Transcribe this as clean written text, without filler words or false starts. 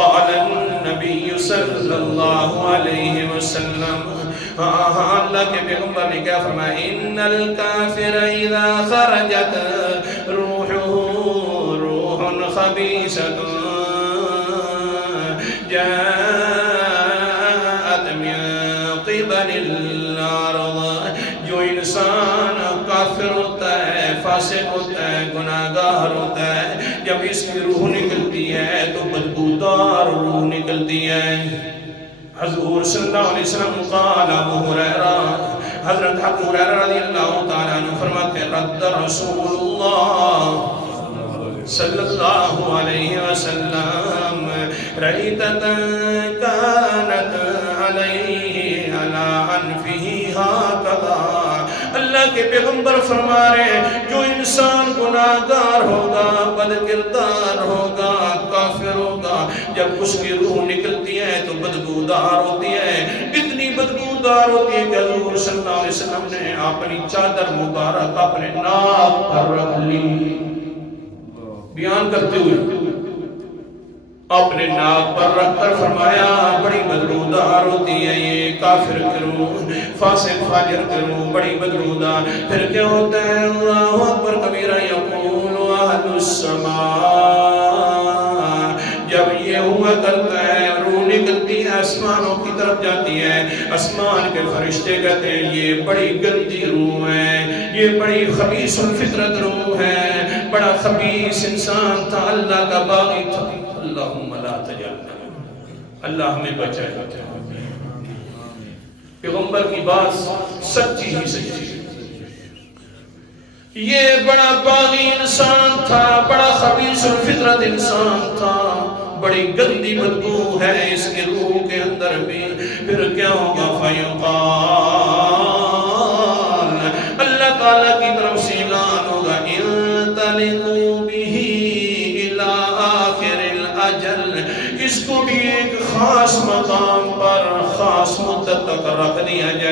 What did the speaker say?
قال النبی صلی اللہ علیہ وسلم، اللہ کے پیغمبر نے کیا فرمایا، ان الکافر اذا خرجت روحه روح خبیثۃ جاءت من قبل الارض، جو انسان کافر ہوتا ہے، فاسق ہوتا ہے، گناہگار ہوتا ہے، جب اس کی روح نکلتی ہے تو بدبودار روح نکلتی ہے۔ حضور صلی اللہ علیہ وسلم قال ابو ہریرہ، حضرت ابو ہریرہ رضی اللہ تعالیٰ عنہ فرماتے ہیں، رد رسول اللہ صلی اللہ علیہ وسلم ریتۃ کانت علیہ علی انفہ ھکذا، اللہ کے پیغمبر فرما رہے ہیں جو انسان گناہگار ہوگا، بد کردار ہوگا، کافر ہوگا، جب اس کی روح نکلتی ہے تو بدبودار ہوتی ہے، اتنی بدبودار ہوتی ہے کہ حضور صلی اللہ علیہ وسلم نے اپنی چادر مبارک اپنے ناک پر رکھ لی، بیان کرتے ہوئے اپنے ناک پر رکھ کر فرمایا بڑی بدبودار ہوتی ہے یہ کافر کی روح، فاسق فاجر کی روح بڑی بدبودار۔ پھر کیا ہوتا ہے، اللہ اکبر کبیرہ، یقول اہل السماء، جب یہ ہوا کرتا ہے روح نکلتی ہے آسمانوں کی طرف جاتی ہے، آسمان کے فرشتے کہتے ہیں یہ بڑی گندی روح ہے، یہ بڑی خبیث الفطرت روح ہے، بڑا خبیث انسان تھا، اللہ کا باغی تھا، اللہم لا تجعلنا، اللہ ہمیں بچائے۔ پیغمبر کی بات سچی ہی سچی، یہ بڑا باغی انسان تھا، بڑا خبیث الفطرت انسان تھا، بڑی گندی بدبو ہے اس کے روح کے اندر بھی۔ پھر کیا ہوگا، فیقال، اللہ تعالیٰ کی طرف سے اعلان ہوگا، انطلقوا بہ الی آخر الاجل، اس کو بھی ایک خاص مقام پر خاص مدت تک رکھ دیا جائے۔